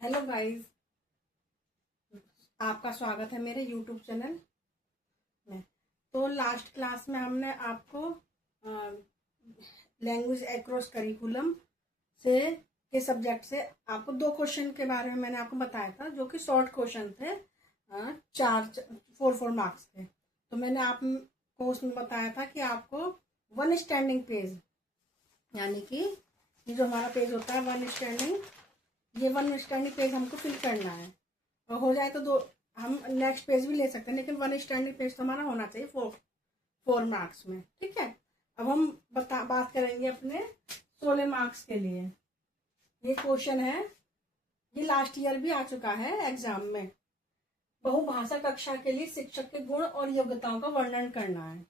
Hello guys, आपका स्वागत है मेरे यूट्यूब चैनल में। तो लास्ट क्लास में हमने आपको लैंग्वेज एक्रॉस करिकुलम से के सब्जेक्ट से आपको दो क्वेश्चन के बारे में मैंने आपको बताया था, जो कि शॉर्ट क्वेश्चन थे। चार फोर मार्क्स थे। तो मैंने आपको उसमें बताया था कि आपको वन स्टैंडिंग पेज, यानी कि ये जो हमारा पेज होता है वन स्टैंडिंग, ये वन स्टैंडिंग पेज हमको फिल करना है। और हो जाए तो दो हम नेक्स्ट पेज भी ले सकते हैं, लेकिन वन स्टैंडिंग पेज तो हमारा होना चाहिए फोर मार्क्स में। ठीक है। अब हम बात करेंगे अपने 16 मार्क्स के लिए। ये क्वेश्चन है, ये लास्ट ईयर भी आ चुका है एग्जाम में। बहुभाषा कक्षा के लिए शिक्षक के गुण और योग्यताओं का वर्णन करना है,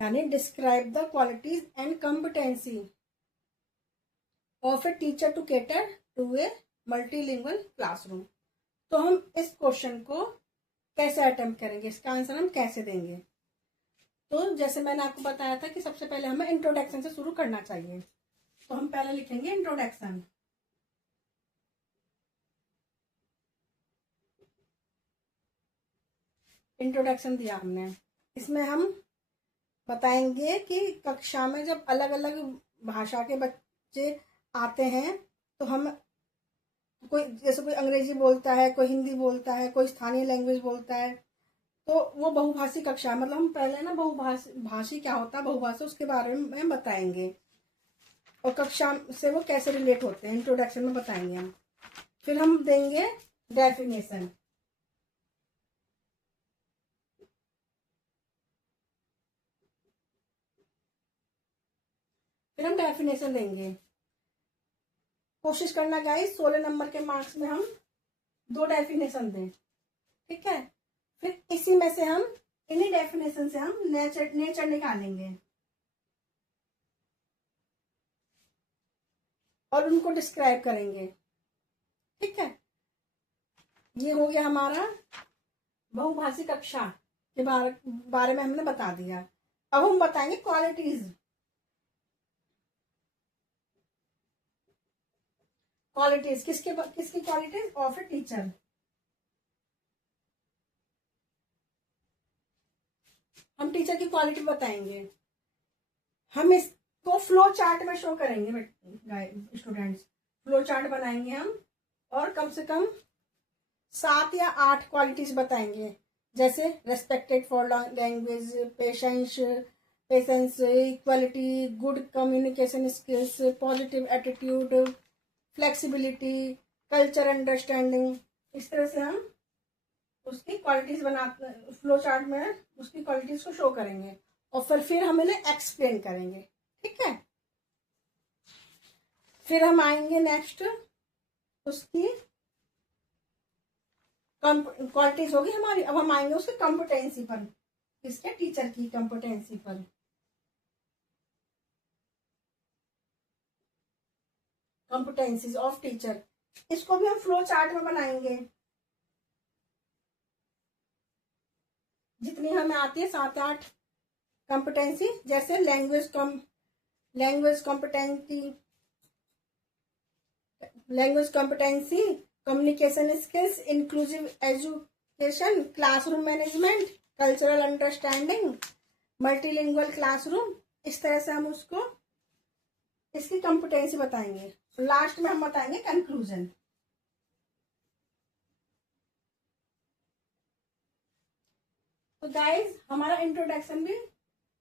यानी describe the qualities and competency of a teacher to cater to a multilingual classroom. तो हम इस क्वेश्चन को कैसे अटेम्प्ट करेंगे, इसका आंसर हम कैसे देंगे। तो जैसे मैंने आपको बताया था कि सबसे पहले हमें इंट्रोडक्शन से शुरू करना चाहिए। तो हम पहले लिखेंगे इंट्रोडक्शन। इंट्रोडक्शन दिया हमने, इसमें हम बताएंगे कि कक्षा में जब अलग अलग भाषा के बच्चे आते हैं, तो हम कोई जैसे कोई अंग्रेजी बोलता है, कोई हिंदी बोलता है, कोई स्थानीय लैंग्वेज बोलता है, तो वो बहुभाषी कक्षा, मतलब हम पहले ना भाषी क्या होता है, बहुभाषा, उसके बारे में बताएंगे और कक्षा से वो कैसे रिलेट होते हैं इंट्रोडक्शन में बताएंगे हम। फिर हम देंगे डेफिनेशन। फिर हम डेफिनेशन देंगे। कोशिश करना गाइस 16 नंबर के मार्क्स में हम 2 डेफिनेशन दें। ठीक है। फिर इसी में से हम, इन्हीं डेफिनेशन से हम नेचर निकालेंगे और उनको डिस्क्राइब करेंगे। ठीक है। ये हो गया हमारा बहुभाषी कक्षा के बारे में हमने बता दिया। अब हम बताएंगे क्वालिटीज। क्वालिटीज किसकी क्वालिटीज ऑफ ए टीचर। हम टीचर की क्वालिटी बताएंगे। हम इसको फ्लो चार्ट में शो करेंगे स्टूडेंट्स। फ्लो चार्ट बनाएंगे हम, और कम से कम 7 या 8 क्वालिटीज बताएंगे, जैसे respected for language, patience, equality, good communication skills, positive attitude, flexibility, culture understanding. इस तरह से हम उसकी क्वालिटीज बनाते, फ्लो चार्ट में उसकी क्वालिटीज को शो करेंगे और फिर हम इन्हें एक्सप्लेन करेंगे। ठीक है। फिर हम आएंगे नेक्स्ट, उसकी क्वालिटीज होगी हमारी। अब हम आएंगे उसकी कॉम्पिटेंसी पर, इसके टीचर की कॉम्पिटेंसी पर। कॉम्पिटेंसीज ऑफ टीचर, इसको भी हम फ्लो चार्ट में बनाएंगे। जितनी हमें आती है 7-8 कॉम्पिटेंसी, जैसे language competency, communication skills, inclusive education, classroom management, cultural understanding, multilingual classroom. इस तरह से हम उसको इसकी कॉम्पिटेंसी बताएंगे। लास्ट में हम बताएंगे कंक्लूजन। तो गाइज, हमारा इंट्रोडक्शन भी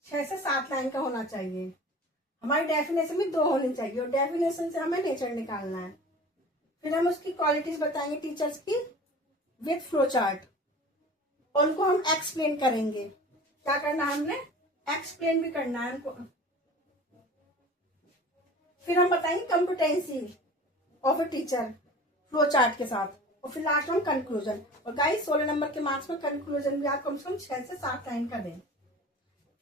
6 से 7 लाइन का होना चाहिए। हमारी डेफिनेशन भी 2 होनी चाहिए, और डेफिनेशन से हमें नेचर निकालना है। फिर हम उसकी क्वालिटीज बताएंगे टीचर्स की विथ फ्लो चार्ट, और उनको हम एक्सप्लेन करेंगे। क्या करना है हमने, एक्सप्लेन भी करना है उनको। फिर हम बताएंगे competency of a teacher flow chart के साथ, और फिर लास्ट में कंक्लूजन। और गाइस 16 नंबर के मार्क्स में कंक्लूजन भी आप कम से कम 6 से 7 लाइन का दें।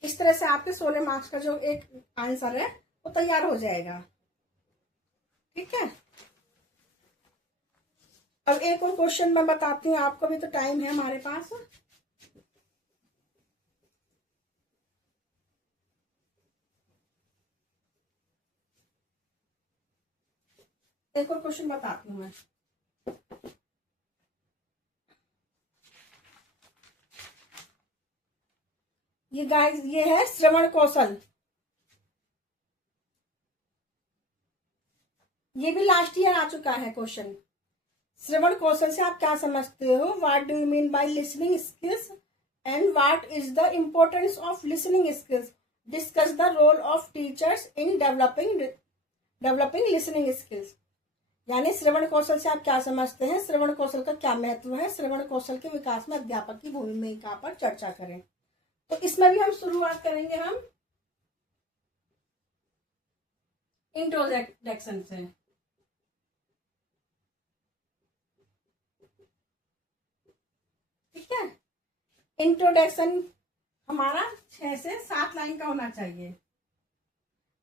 इस तरह से आपके 16 मार्क्स का जो एक आंसर है वो तैयार हो जाएगा। ठीक है। अब एक और क्वेश्चन मैं बताती हूँ आपको, भी तो टाइम है हमारे पास। एक और क्वेश्चन बताती हूँ मैं। ये गाइस, ये है श्रवण कौशल। ये भी लास्ट ईयर आ चुका है क्वेश्चन। श्रवण कौशल से आप क्या समझते हो? What do you mean by listening skills and what is the importance of listening skills? Discuss the role of teachers in developing listening skills. यानी श्रवण कौशल से आप क्या समझते हैं, श्रवण कौशल का क्या महत्व है, श्रवण कौशल के विकास में अध्यापक की भूमिका पर चर्चा करें। तो इसमें भी हम शुरुआत करेंगे हम इंट्रोडक्शन से। ठीक है, इंट्रोडक्शन हमारा 6 से 7 लाइन का होना चाहिए।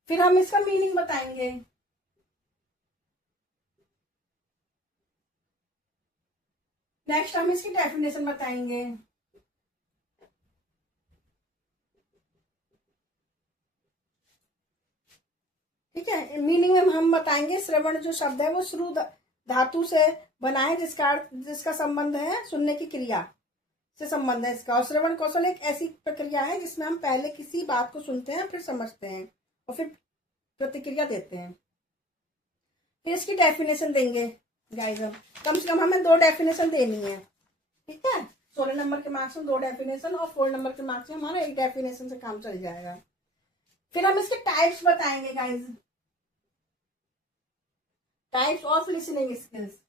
फिर हम इसका मीनिंग बताएंगे। नेक्स्ट हम इसकी डेफिनेशन बताएंगे। ठीक है, मीनिंग में हम बताएंगे श्रवण जो शब्द है वो श्रु धातु से बना है, जिसका संबंध है सुनने की क्रिया से संबंध है इसका। और श्रवण कौशल एक ऐसी प्रक्रिया है जिसमें हम पहले किसी बात को सुनते हैं, फिर समझते हैं और फिर प्रतिक्रिया देते हैं। फिर इसकी डेफिनेशन देंगे गाइस। कम से कम हमें 2 डेफिनेशन देनी है। ठीक है, 16 नंबर के मार्क्स में 2 डेफिनेशन और 4 नंबर के मार्क्स में हमारा 1 डेफिनेशन से काम चल जाएगा। फिर हम इसके टाइप्स बताएंगे guys, types of listening skills.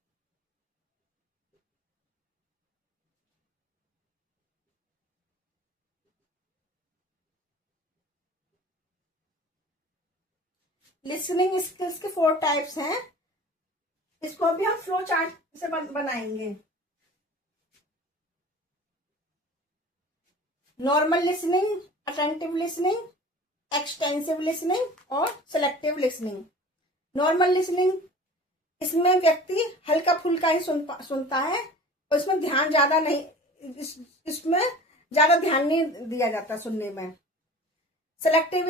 Listening skills के 4 टाइप्स हैं। इसको अभी हम फ्लो चार्ट से बनाएंगे। Normal listening, attentive listening, extensive listening और सेलेक्टिव लिसनिंग। नॉर्मल लिसनिंग, इसमें व्यक्ति हल्का फुल्का ही सुनता है और इसमें ध्यान ज्यादा नहीं, इसमें ज्यादा ध्यान नहीं दिया जाता सुनने में। सेलेक्टिव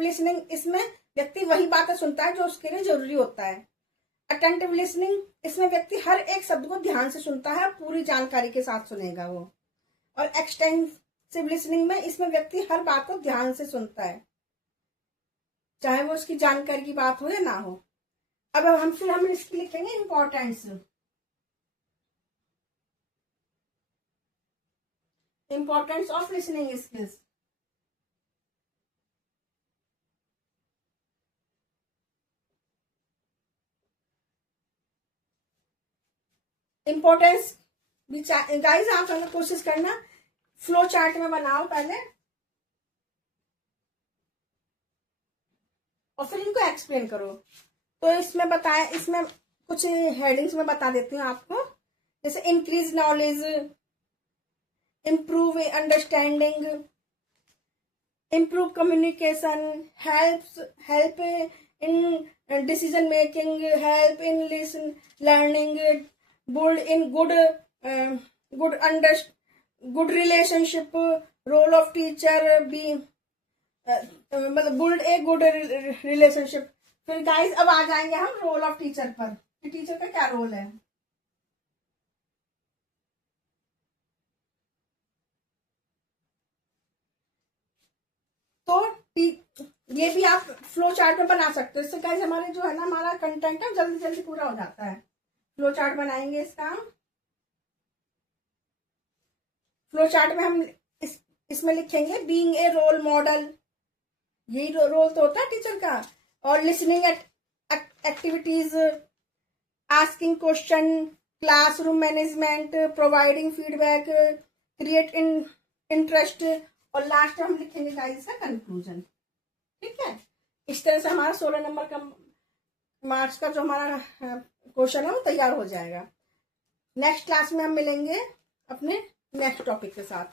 लिसनिंग, इसमें व्यक्ति वही बातें सुनता है जो उसके लिए जरूरी होता है। अटेंटिव लिसनिंग, इसमें व्यक्ति हर एक शब्द को ध्यान से सुनता है, पूरी जानकारी के साथ सुनेगा वो। और एक्सटेंसिव लिसनिंग में इसमें व्यक्ति हर बात को ध्यान से सुनता है, चाहे वो उसकी जानकारी की बात हो या ना हो। अब हम इसकी लिखेंगे importance. Importance of listening skills. Importance भी गाइस, आप लोग कोशिश करना फ्लो चार्ट में बनाओ पहले और फिर इनको एक्सप्लेन करो। तो इसमें कुछ हेडिंग्स में बता देती हूँ आपको, जैसे increase knowledge, improve understanding, improve communication, help in decision making, help in listen learning, build in good relationship, role of teacher मतलब build a good relationship। फिर गाइस अब आ जाएंगे हम रोल ऑफ टीचर पर कि टीचर का क्या रोल है। तो ये भी आप फ्लो चार्ट में बना सकते हो। इससे गाइस हमारे जो है ना, हमारा कंटेंट है जल्दी जल्दी पूरा हो जाता है। फ्लो चार्ट बनाएंगे इसका। फ्लो चार्ट में हम इसमें लिखेंगे बीइंग ए रोल मॉडल, यही रोल तो होता है टीचर का। और listening activities, asking question, classroom management, providing feedback, create interest और लास्ट में हम लिखेंगे गाइस का कंक्लूजन। ठीक है, इस तरह से हमारा 16 नंबर का मार्क्स का जो हमारा क्वेश्चन है वो तैयार हो जाएगा। नेक्स्ट क्लास में हम मिलेंगे अपने नेक्स्ट टॉपिक के साथ।